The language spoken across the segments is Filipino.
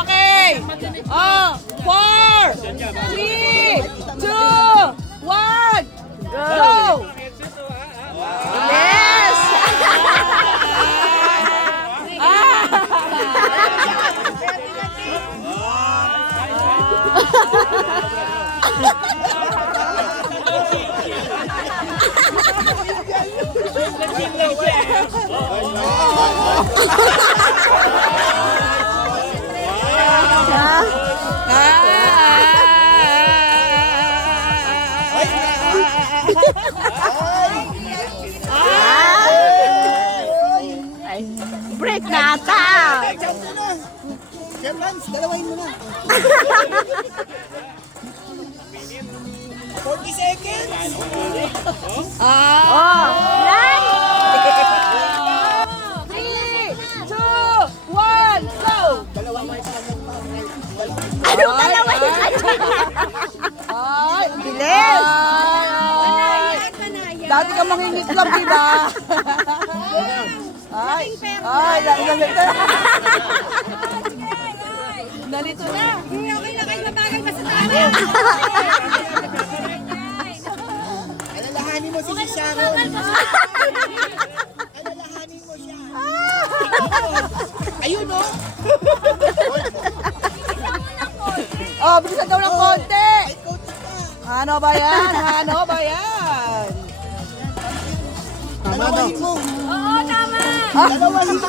Okay. Oh, 4, 3, 2, 1, go! Yes! Break na ata! Lance, dalawain mo na. 40 seconds. Oh! Lan! 3, 2, 1, go! Ano dalawa yun? Ay, Bilis! dati ka mangingitlog, di ba? Ay, nalito na. Nalito na. Okay lang kayo mabagal pa sa tanan. Alalahanin mo si Sharon. Alalahanin mo siya. Ayun, no? Oh, bilisan daw ng konti. Ay, coach ka. Ano ba yan? Ano ba yan? Dalawahin mo. Oo, tama. Dalawahin mo.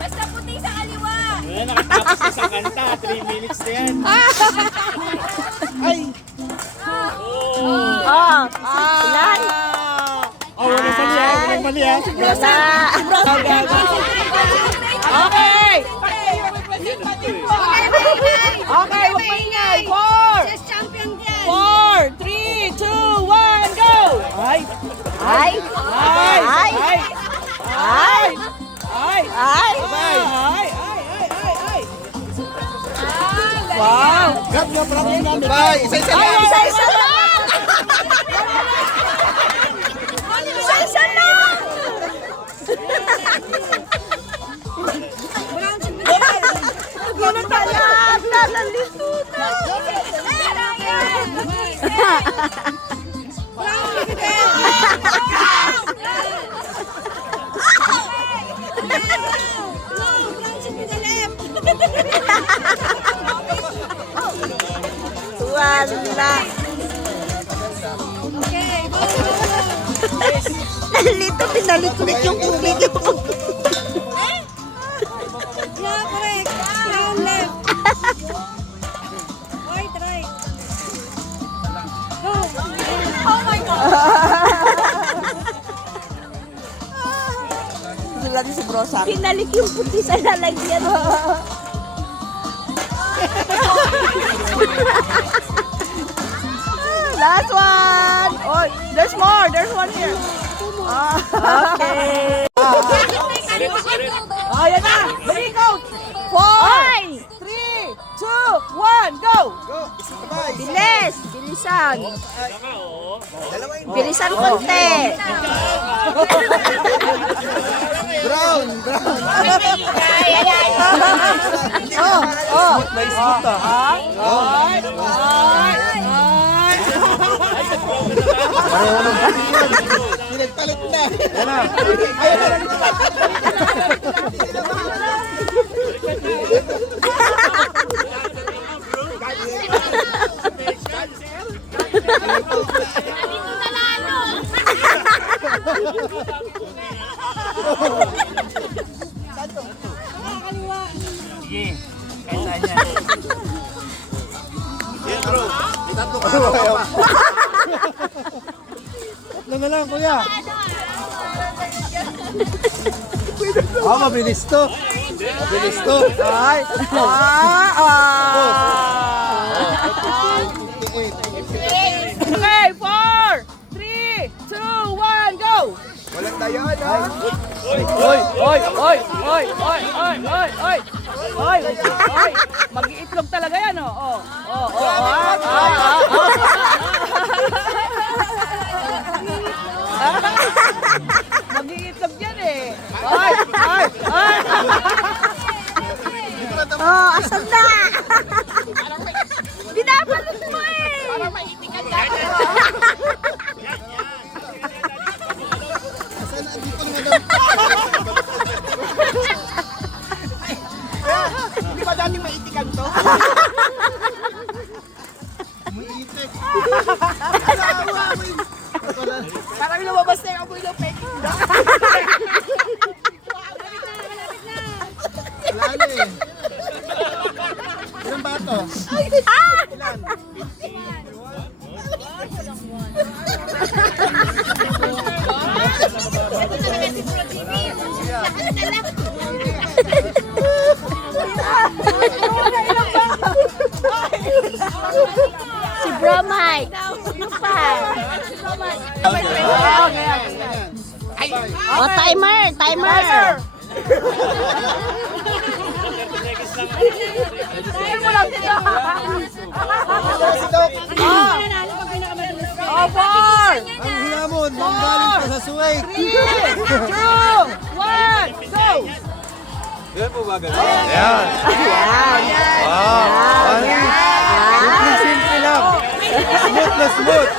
Basta puti sa kaliwa. Nakatapos na sa kanta, 3 minutes na yan. Ay, Oh! Lan! Oh, wala sa niya, walang mali ha. Wala! Okay. Okay, huwag maingay. 4, Just champion yan. 4, 3, 2, 1, go! Ay! Ay! Ay! Ay! Ay! Ay! Ay! Ay! Ay! Ay! Wow! grab nyo, grab nyo. Bye, isa-isa Ay! lang. Isa-isa lang! Isa-isa lang! Gulat pala! Nalito na! Wala! Nalito, pinalit-lit yung tubig. Yeah, correct. Down left. Right, right. Go. Oh my God. Gusto natin si Brosak. Pinalik yung puti sa lalagyan. Last one! Oh, there's more! There's one here. Okay. Oh, yan na! Dali, coach! 4, Oy! 3, 2, 1, go! Go, bye. Bilis! Bilisan! Dalawahin mo. Bilisan konti! Brown, brown. Oh! May scoot ah. Ay! Ay! Ay! Pinagpalit na. Dito na lalo. Sige, kahit saan yan. Tatlo na lang, kuya. Mabilis to. Mabilis to. Ay! Okay, 4, 3, 2, 1, go! Walang dayaan, ha? Oy! Oy! Oy! Oy! Oy! Oy! Oy! Oy! Oy! Oy! Mag-iitlog talaga yan, oh. Oh! Oh! Oh! Mag-iitlog yan eh. Ay! Ay! Ay! Oh, asan na? Binabalot mo eh. Saan na? Dito na madam. Hindi ba dating maitikan to? Umiitik. Parang lumabas na yung amoy ng peki. Lalo eh. Ilan ba ito? Si Bro Mike. Sino pa? Oh, timer. Timer. Tingnan mo lang dito. Si Doc. Oh, four! Ang hinamon, manggaling pa sa suway. 3, 2, 1, go! Ayan. Simple lang. Smooth na smooth.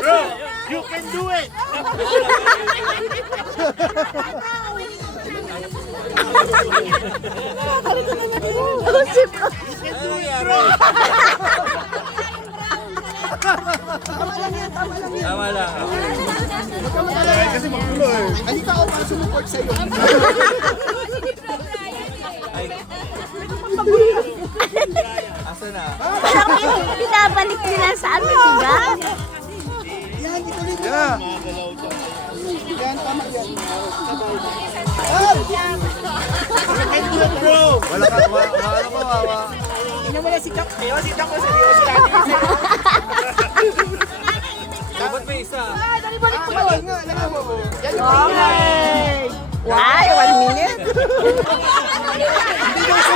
Bro, you can do it! Kasi magulo eh. Halika ako para sumuport sa'yo. Asa na? Pinabalik nila sa amin, diba? Yan, dito rin. Yan. Yan, tama yan. Bro! Wala ka, ano ko, wawa. Tingnan mo lang si Jack. Kaya si Jack ko seryoso natin. Dapat may isa. Dali balik mo ba? Nga, alam mo. Yan yung Okay! Ay, 1 minute. Hindi daw siya